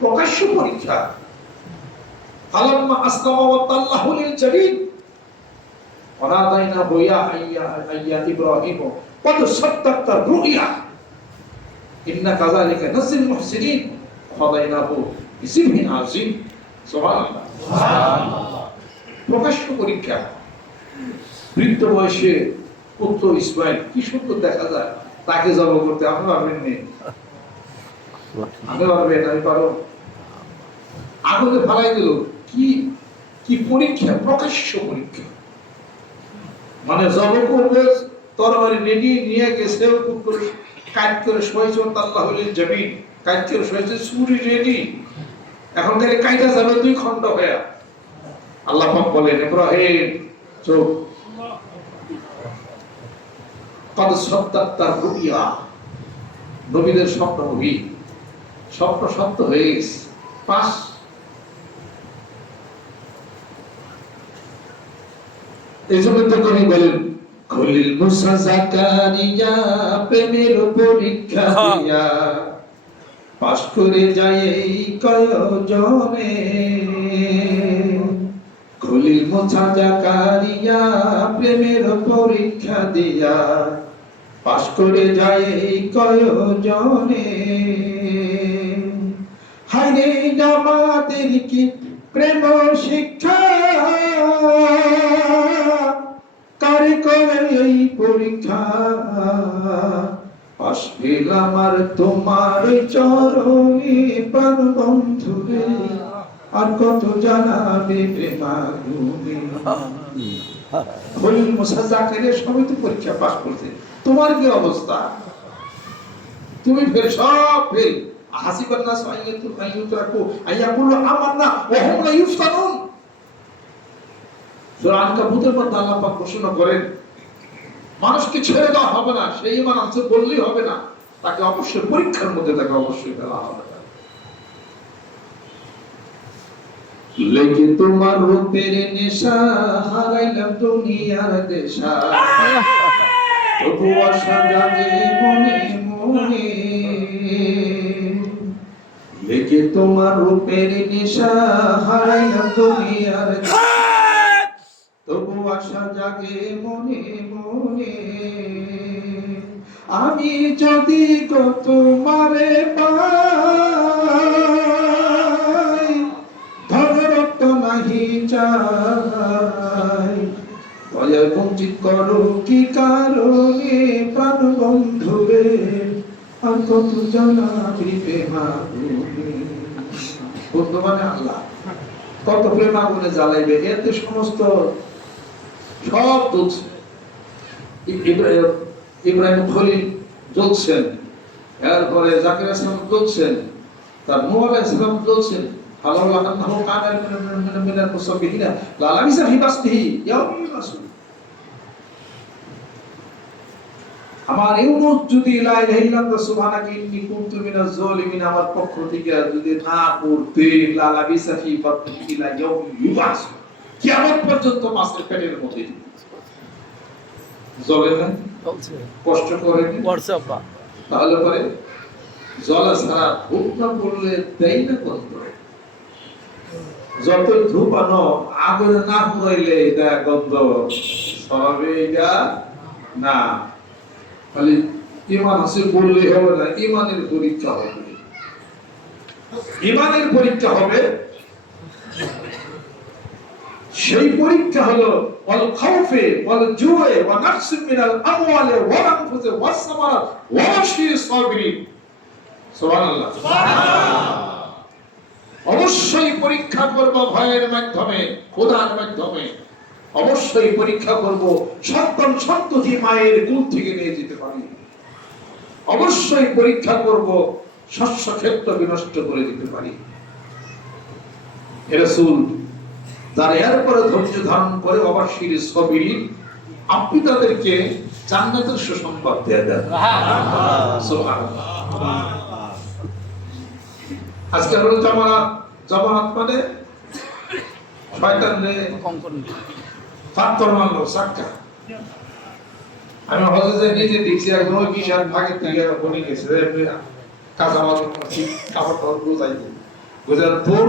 প্রকাশ্য পরীক্ষা। ফালাম্মা আসলামা ওয়া তাল্লাহু লিল জাবিন ওয়ানাদাইনাহু ইয়া আইয়া ইব্রাহিম কদ সাদ্দাকতা রুইয়া ইন্না কাযালিকা নাজিল মুহসিনিন ফাদাইনাহু বিসিবহিন আযীম। সুবহানাল্লাহ, সুবহানাল্লাহ। প্রকাশ্য পরীক্ষা। বৃদ্ধ বয়সে পুত্র ইসমাইল কি সুন্দর দেখা যায়, তাকে জবাই করতে আপনি পারবেন না, আমি পারবেন, আমি পারো, আগুনে ফালাই দিল। কি কি পরীক্ষা, প্রকাশ্য পরীক্ষা। মানে জবাই করবে, তরবারি রেডি নিয়ে গেছে, কাট করে শোয়াইছে আল্লাহ লিল জামিন, কাট করে শোয়াইছে, ছুরি রেডি, এখন খালি কাইটা যাবে 2 খণ্ড হয়ে। আল্লাহ পাক বলেন, ইব্রাহিম চুপ, কদ সাদ্দাকতা রুইয়া, নবীদের স্বপ্নভোগী, স্বপ্ন সত্য হয়ে গেছে। পাস। এই জন্য তো কবি বলেন, খলিল মুসা জাকারিয়া প্রেমের পরীক্ষা দিয়া পাস করে যায় এই কয়জনে। খলিল মুসা জাকারিয়া প্রেমের পরীক্ষা দিয়া পাস করে যায় এই কয়জনে। হায়রে আমাদের কি প্রেম শিক্ষা, কারে করে এই পরীক্ষা। পাস পেলাম আর তোমার চরণে প্রাণ বন্ধুরে, আর কত জানাবে প্রেমাগুনে। খলিল মুসা জাকারিয়া সবই তো পরীক্ষা পাস করছে, তোমার কি অবস্থা? তুমি ফেল, সব ফেল। হাসিবান নাস আইয়ুতরাকু আইয়াকুলু আমান্না ওয়া হুম লা ইফতানুন। সূরা আনকাবুতের মধ্যে আল্লাহ পাক ঘোষণা করেন, মানুষকে ছেড়ে দেওয়া হবে না, সেই ঈমান আনছে বললেই হবে না, তাকে অবশ্যই পরীক্ষার মধ্যে তাকে অবশ্যই ফেলা হবে। লেগে তোমার রূপের নেশা হারাইলাম দুনিয়ার দেশা, তবু আশা জাগে মনে মনে। লেগে তোমার রূপের নেশা হারাইলাম দুনিয়ার দেশা, তবু আশা জাগে মনে মনে। আমি যদি তোমারে পাই, ধরত নাহি চাই, দয়ায় বঞ্চিত করো কি কারণে প্রাণ বন্ধুরে, আর কত জানাবি প্রেমাগুনে। বন্ধু মানে আল্লাহ, কত প্রেমাগুনে জ্বালাইবে, এতে সমস্ত সব জ্বলছে। ইব্রাহিম খলিল জ্বলছেন, এরপরে জাকির ইসলাম জ্বলছেন, তার নূহ আলাইহিস সালাম জ্বলছেন। ফালাউলা আন্নাহু কানা মিনাল মুসাব্বিহিনা লালাবিসা ফি বাসতিহি ইয়াউমান ইউবাসুন। আমার ইউনুস যদি লা ইলাহা ইল্লাল্লাহ সুবহানাকা ইন্নী কুনতু মিনাজ জালিমিন আমার পক্ষ থেকে যদি না করতে, লালাবিসা ফি বাসতিহি ইলা ইয়াউমি ইউবাসুন, কিয়ামত পর্যন্ত মাছের পেটের মধ্যে জ্বলে না, কষ্ট করে তাহলে পরে জলা ছাড়া ধূপ না পড়লে দেয় না কষ্ট। যত ধূপ আনো আগুনে না পুরাইলে এটা গন্ধ সবে, এটা না। খালি ইমান আছে বললেই হবে না, ইমানের পরীক্ষা হবে। ইমানের পরীক্ষা হবে, সেই পরীক্ষা হলো ওয়াল খাউফে ওয়াল জুয়ে ওয়া নাফসিন মিনাল আমওয়ালি ওয়াল আনফুসি ওয়াস সামারাত ওয়া বাশশিরিস সাবিরিন। সুবহানাল্লাহ, সুবহানাল্লাহ। অবশ্যই পরীক্ষা করব ভয়ের মাধ্যমে, খোদার মাধ্যমে। অবশ্যই পরীক্ষা করব সন্তান সন্ততি মায়ের কুল থেকে নিয়ে যেতে পারি। অবশ্যই পরীক্ষা করব শস্য ক্ষেত্র বিনষ্ট করে দিতে পারি। রাসূল যারা এরপরে ধৈর্য ধারণ করে অবশ্যই সাবিরিন, আপনি তাদেরকে জান্নাতের সুসংবাদ দিয়ে দেন। সুবহানাল্লাহ। আজকে হলো জামানত। জামানত মানে শয়তানরে ফাত্তর মারলো সাক্কা। আমি হযরতে নিজে দেখছি একজন বিশাল ভাগের থেকে বনে গেছে, কাঁচা মাল কাপড় টাপড় গুছাইতে বুঝার তোর